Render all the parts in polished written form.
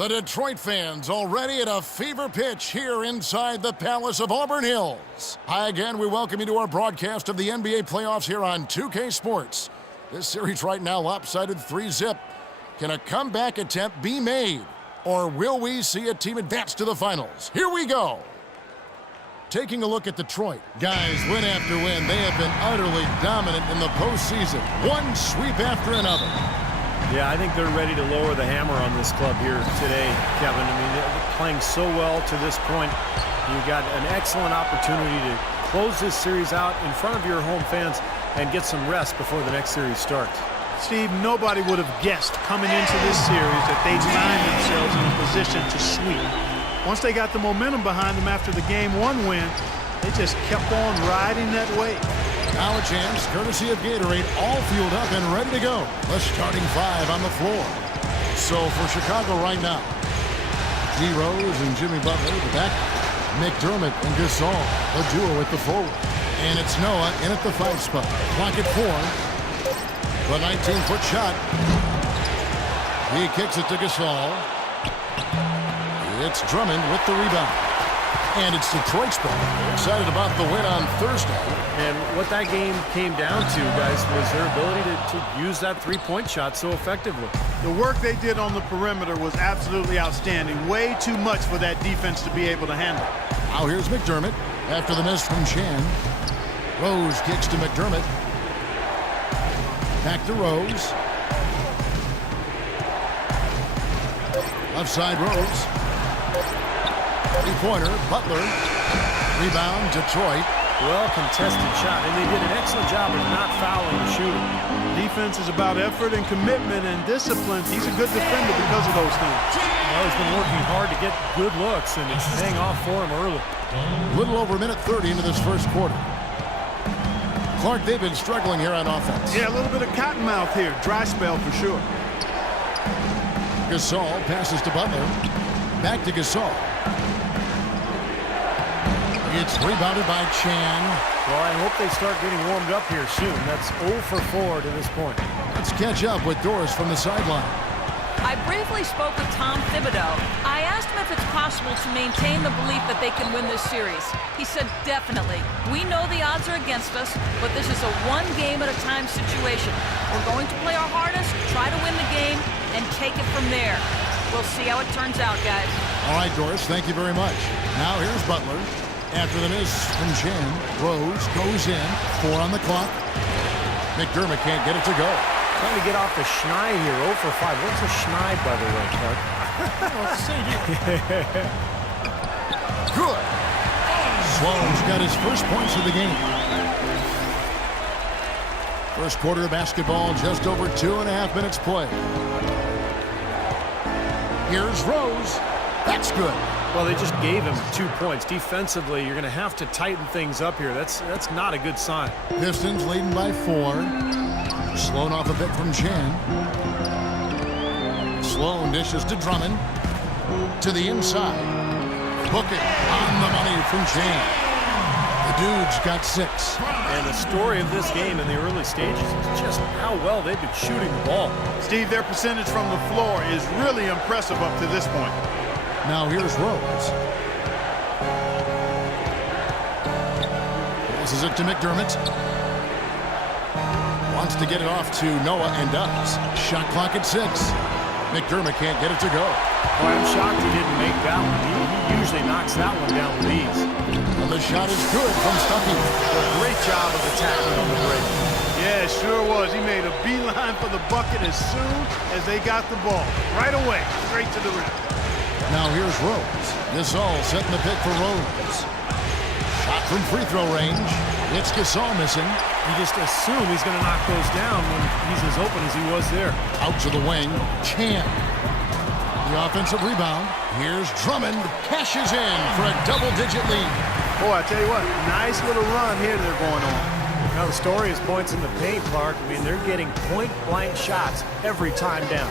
The Detroit fans already at a fever pitch here inside the Palace of Auburn Hills. Hi again, we welcome you to our broadcast of the NBA playoffs here on 2K Sports. This series right now lopsided 3-zip. Can a comeback attempt be made? Or will we see a team advance to the finals? Here we go. Taking a look at Detroit. Guys, win after win, they have been utterly dominant in the postseason. One sweep after another. Yeah, I think they're ready to lower the hammer on this club here today, Kevin. I mean, they're playing so well to this point. You've got an excellent opportunity to close this series out in front of your home fans and get some rest before the next series starts. Steve, nobody would have guessed coming into this series that they'd find themselves in a position to sweep. Once they got the momentum behind them after the Game 1 win, they just kept on riding that wave. Now a chance, courtesy of Gatorade, all fueled up and ready to go. The starting five on the floor. So for Chicago right now, D. Rose and Jimmy Butler at the back. McDermott and Gasol, a duo at the forward. And it's Noah in at the 5 spot. Clock at 4. The 19-foot shot. He kicks it to Gasol. It's Drummond with the rebound. And it's Detroit's ball. Excited about the win on Thursday. And what that game came down to, guys, was their ability to use that three-point shot so effectively. The work they did on the perimeter was absolutely outstanding. Way too much for that defense to be able to handle. Now here's McDermott after the miss from Chan. Rose kicks to McDermott. Back to Rose. Left side Rose. Three-pointer, Butler. Rebound, Detroit. Well-contested shot, and they did an excellent job of not fouling the shooter. Defense is about effort and commitment and discipline. He's a good defender because of those things. Well, he's been working hard to get good looks, and it's paying off for him early. A little over a minute 30 into this first quarter. Clark, they've been struggling here on offense. Yeah, a little bit of cottonmouth here. Dry spell for sure. Gasol passes to Butler. Back to Gasol. It's rebounded by Chan. Well, I hope they start getting warmed up here soon. That's 0 for 4 to this point. Let's catch up with Doris from the sideline. I briefly spoke with Tom Thibodeau. I asked him if it's possible to maintain the belief that they can win this series. He said, definitely. We know the odds are against us, but this is a one-game-at-a-time situation. We're going to play our hardest, try to win the game, and take it from there. We'll see how it turns out, guys. All right, Doris, thank you very much. Now here's Butler. After the miss from Chan, Rose goes in. 4 on the clock. McDermott can't get it to go. Trying to get off the schneid here, 0 for 5. What's a schneid, by the way, Clark? Good. Sloan's got his first points of the game. First quarter of basketball, just over 2.5 minutes play. Here's Rose. That's good. Well, they just gave him 2 points. Defensively, you're going to have to tighten things up here. That's not a good sign. Pistons leading by 4. Sloan off a bit from Chan. Sloan dishes to Drummond. To the inside. Book it on the money from Chan. The dude's got 6. And the story of this game in the early stages is just how well they've been shooting the ball. Steve, their percentage from the floor is really impressive up to this point. Now here's Rose. Passes it to McDermott. Wants to get it off to Noah and does. Shot clock at 6. McDermott can't get it to go. Boy, I'm shocked he didn't make that one. He usually knocks that one down with ease. And the shot is good from Stuckey. A great job of attacking on the break. Yeah, it sure was. He made a beeline for the bucket as soon as they got the ball. Right away, straight to the rim. Now here's Rose. Gasol setting the pick for Rose. Shot from free throw range. It's Gasol missing. You just assume he's going to knock those down when he's as open as he was there. Out to the wing. Chan. The offensive rebound. Here's Drummond. Cashes in for a double-digit lead. Boy, I tell you what, nice little run here they're going on. Now the story is points in the paint, Clark. I mean, they're getting point-blank shots every time down.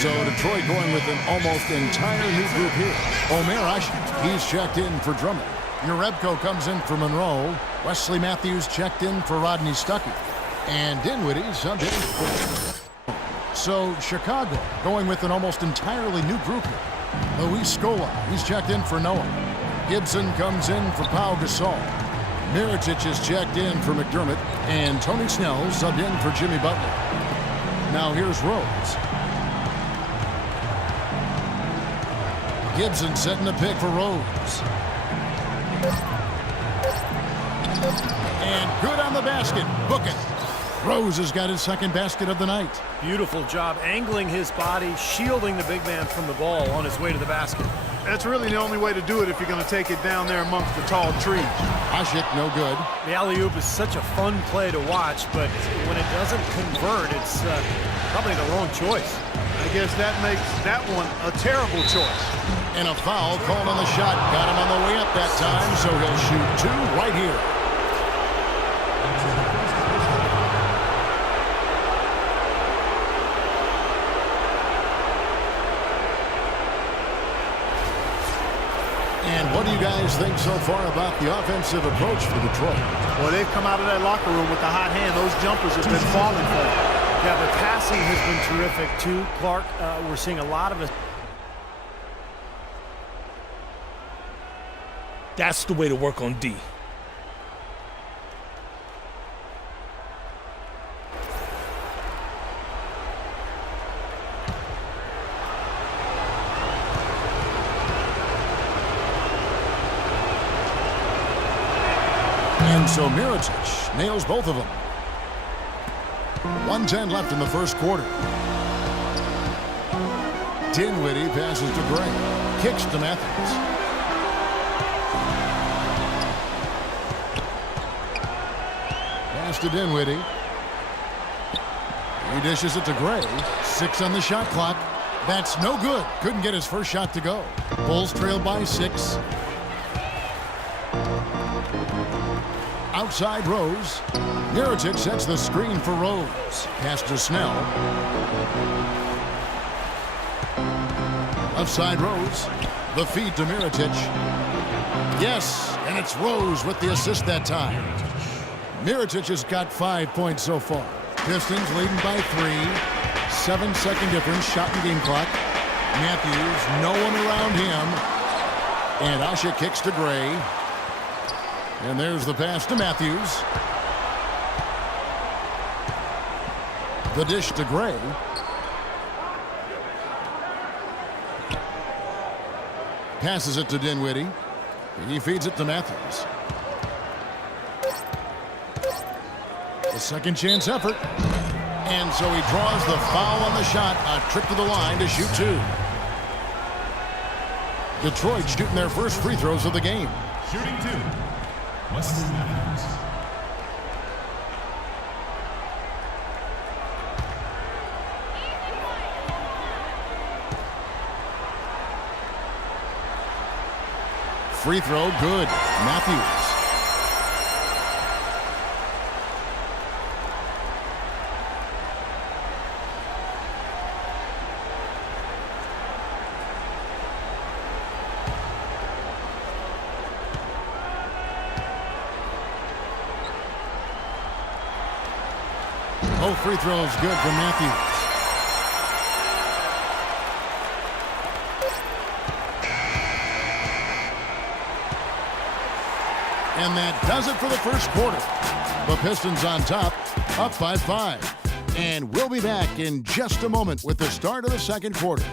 So Detroit going with an almost entire new group here. Omer Ashe, he's checked in for Drummond. Urebko comes in for Monroe. Wesley Matthews checked in for Rodney Stuckey. And Dinwiddie subbed in for... So Chicago going with an almost entirely new group here. Luis Scola, he's checked in for Noah. Gibson comes in for Pau Gasol. Mirotic is checked in for McDermott. And Tony Snell subbed in for Jimmy Butler. Now here's Rose. Gibson setting the pick for Rose. And good on the basket. Book it. Rose has got his second basket of the night. Beautiful job angling his body, shielding the big man from the ball on his way to the basket. That's really the only way to do it if you're going to take it down there amongst the tall trees. Asik, no good. The alley-oop is such a fun play to watch, but when it doesn't convert, it's probably the wrong choice. I guess that makes that one a terrible choice. And a foul called on the shot. Got him on the way up that time, so he'll shoot two right here. And what do you guys think so far about the offensive approach for Detroit? Well, they've come out of that locker room with a hot hand. Those jumpers have been falling for them. Yeah, the passing has been terrific, too. Clark, we're seeing a lot of it. That's the way to work on D. And so Mirotic nails both of them. 1:10 left in the first quarter. Dinwiddie passes to Gray. Kicks to Matthews. Pass to Dinwiddie. He dishes it to Gray. 6 on the shot clock. That's no good. Couldn't get his first shot to go. Bulls trailed by 6. Outside Rose. Mirotic sets the screen for Rose. Pass to Snell. Left side Rose. The feed to Mirotic. Yes, and it's Rose with the assist that time. Mirotic has got 5 points so far. Pistons leading by 3. 7-second difference, shot and game clock. Matthews, no one around him. And Asik kicks to Gray. And there's the pass to Matthews. The dish to Gray. Passes it to Dinwiddie. He feeds it to Matthews. The second chance effort. And so he draws the foul on the shot. A trip to the line to shoot 2. Detroit shooting their first free throws of the game. Shooting 2. Wesley Matthews. Free throw, good. Matthews. Both free throws good for Matthews. And that does it for the first quarter. The Pistons on top, up by 5. And we'll be back in just a moment with the start of the second quarter.